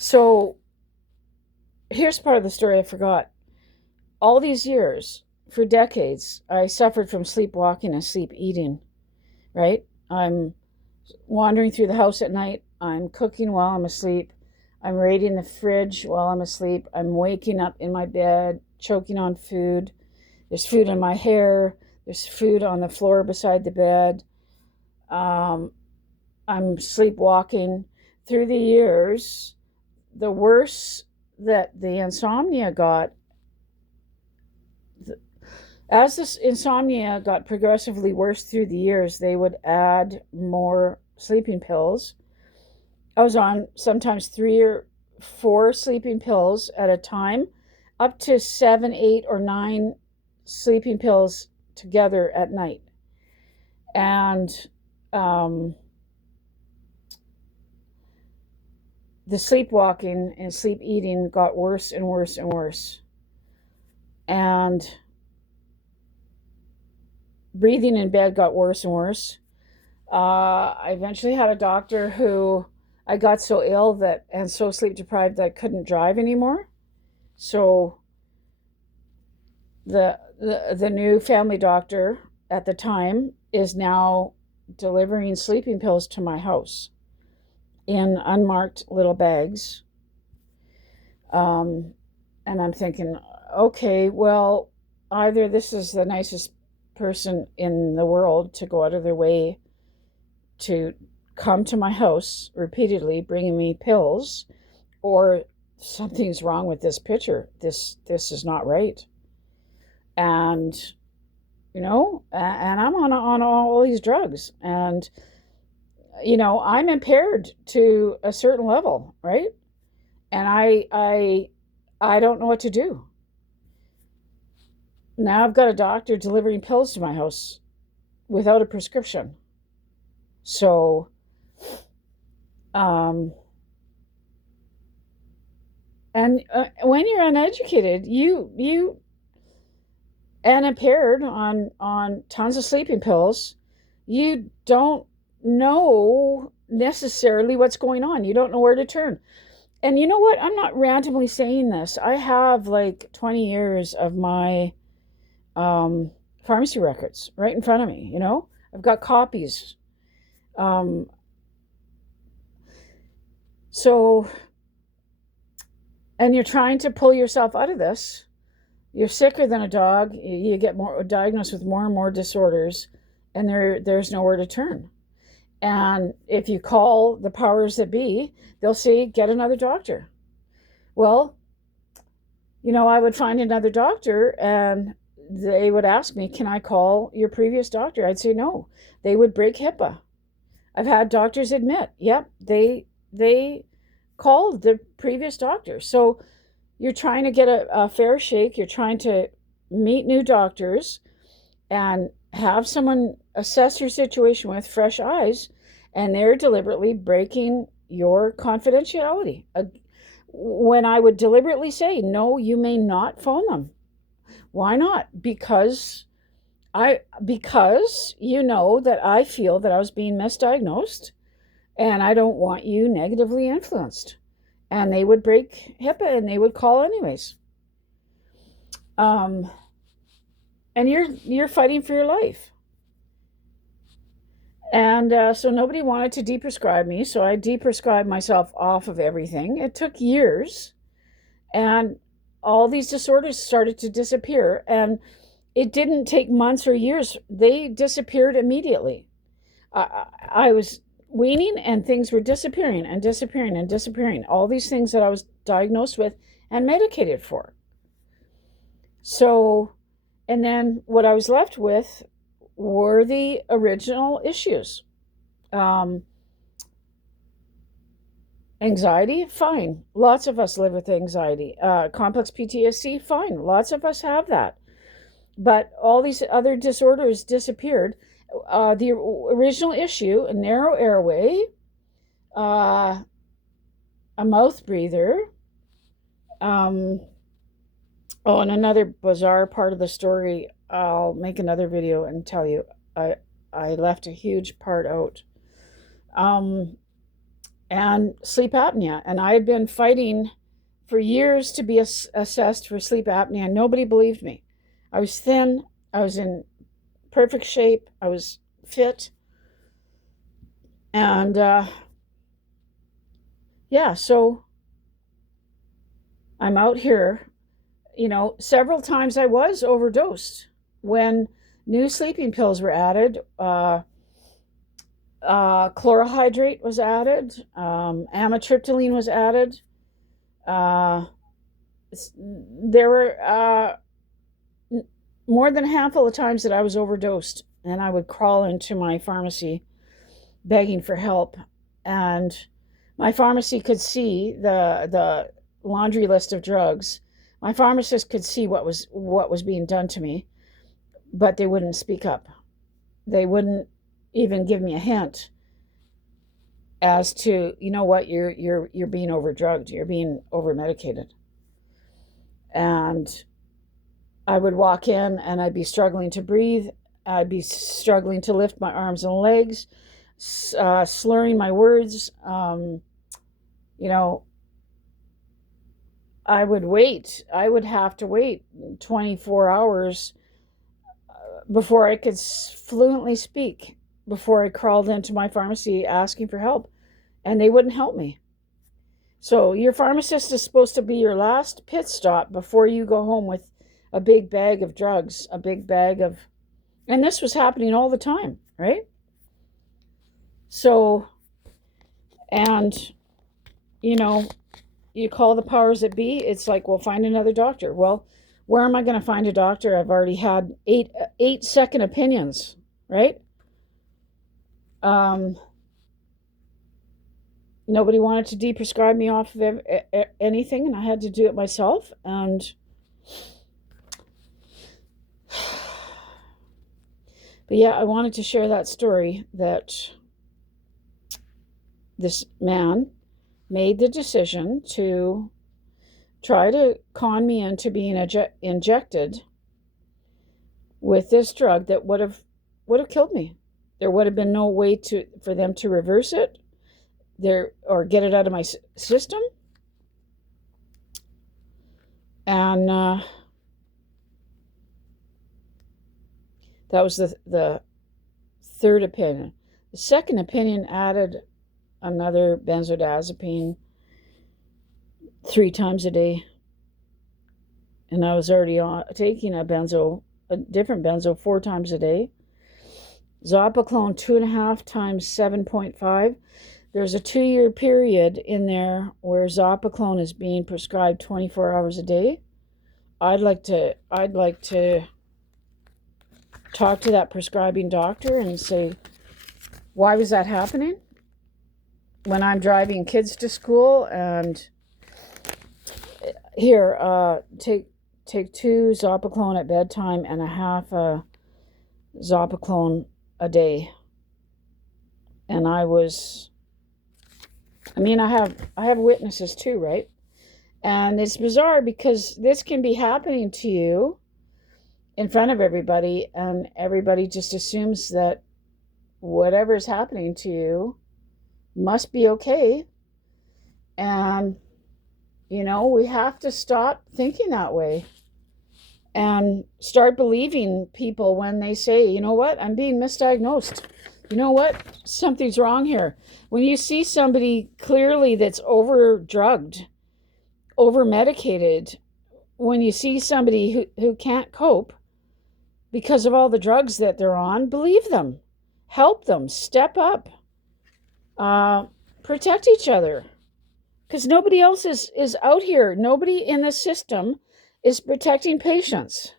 So here's part of the story I forgot. All these years, for decades, I suffered from sleepwalking and sleep eating, right? I'm wandering through the house at night. I'm cooking while I'm asleep. I'm raiding the fridge while I'm asleep. I'm waking up in my bed, choking on food. There's food in my hair. There's food on the floor beside the bed. Um, I'm sleepwalking. Through the years, the worse that the insomnia got, as this insomnia got progressively worse through the years, they would add more sleeping pills. I was on sometimes 3 or 4 sleeping pills at a time, up to 7, 8, or 9 sleeping pills together at night. And um, the sleepwalking and sleep eating got worse and worse and worse. And breathing in bed got worse and worse. I eventually had a doctor who I got so ill that and so sleep deprived that I couldn't drive anymore. So the new family doctor at the time is now delivering sleeping pills to my house in unmarked little bags. Um, and I'm thinking, okay, well, either this is the nicest person in the world to go out of their way to come to my house repeatedly bringing me pills, or something's wrong with this picture. This is not right. And and I'm on all these drugs, and I'm impaired to a certain level, right? And I don't know what to do. Now I've got a doctor delivering pills to my house without a prescription. So um and when you're uneducated, you and impaired on tons of sleeping pills, you don't know necessarily what's going on. You don't know where to turn. And you know what? I'm not randomly saying this. I have like 20 years of my pharmacy records right in front of me. I've got copies. Um, so, and you're trying to pull yourself out of this. You're sicker than a dog. You get more diagnosed with more and more disorders, and there's nowhere to turn. And if you call the powers that be, they'll say, get another doctor. Well, I would find another doctor and they would ask me, can I call your previous doctor? I'd say no. They would break HIPAA. I've had doctors admit, yep, they called the previous doctor. So you're trying to get a fair shake. You're trying to meet new doctors and have someone assess your situation with fresh eyes, and they're deliberately breaking your confidentiality. When I would deliberately say, no, you may not phone them. Why not? Because you know that I feel that I was being misdiagnosed and I don't want you negatively influenced. And they would break HIPAA and they would call anyways. And you're fighting for your life. And so nobody wanted to deprescribe me, so I deprescribed myself off of everything. It took years, and all these disorders started to disappear. And it didn't take months or years. They disappeared immediately. I was weaning and things were disappearing and disappearing and disappearing. All these things that I was diagnosed with and medicated for. So, and then what I was left with were the original issues. Um, Anxiety, fine. Lots of us live with anxiety. Complex PTSD, fine. Lots of us have that. But all these other disorders disappeared. The original issue, a narrow airway, a mouth breather. And another bizarre part of the story, I'll make another video and tell you. I left a huge part out. Um, and sleep apnea. And I had been fighting for years to be assessed for sleep apnea. Nobody believed me. I was thin. I was in perfect shape. I was fit. And yeah, so I'm out here. Several times I was overdosed when new sleeping pills were added. Chlorohydrate was added. Amitriptyline was added. There were more than a handful of times that I was overdosed, and I would crawl into my pharmacy begging for help. And my pharmacy could see the laundry list of drugs. My pharmacist could see what was being done to me, but they wouldn't speak up. They wouldn't even give me a hint as to, what, you're being overdrugged, you're being over-medicated. And I would walk in and I'd be struggling to breathe. I'd be struggling to lift my arms and legs, slurring my words. I would have to wait 24 hours before I could fluently speak, before I crawled into my pharmacy asking for help, and they wouldn't help me. So your pharmacist is supposed to be your last pit stop before you go home with a big bag of drugs, and this was happening all the time, right? So, and, you call the powers that be, it's like, well, find another doctor. Well, where am I going to find a doctor? I've already had eight second opinions, right? Nobody wanted to deprescribe me off of anything, and I had to do it myself. And but yeah, I wanted to share that story, that this man made the decision to try to con me into being injected with this drug that would have killed me. There would have been no way for them to reverse it or get it out of my system. And that was the third opinion. The second opinion added another benzodiazepine 3 times a day. And I was already taking a different benzo 4 times a day. Zopiclone 2.5 times 7.5. There's a 2-year period in there where Zopiclone is being prescribed 24 hours a day. I'd like to talk to that prescribing doctor and say, why was that happening when I'm driving kids to school? And here, take 2 Zopiclone at bedtime and a half Zopiclone a day. And I have witnesses too, right? And it's bizarre because this can be happening to you in front of everybody, and everybody just assumes that whatever is happening to you must be okay. And, we have to stop thinking that way and start believing people when they say, you know what, I'm being misdiagnosed. You know what, something's wrong here. When you see somebody clearly that's over-drugged, over-medicated, when you see somebody who can't cope because of all the drugs that they're on, believe them, help them, step up, protect each other. Because nobody else is out here. Nobody in the system is protecting patients.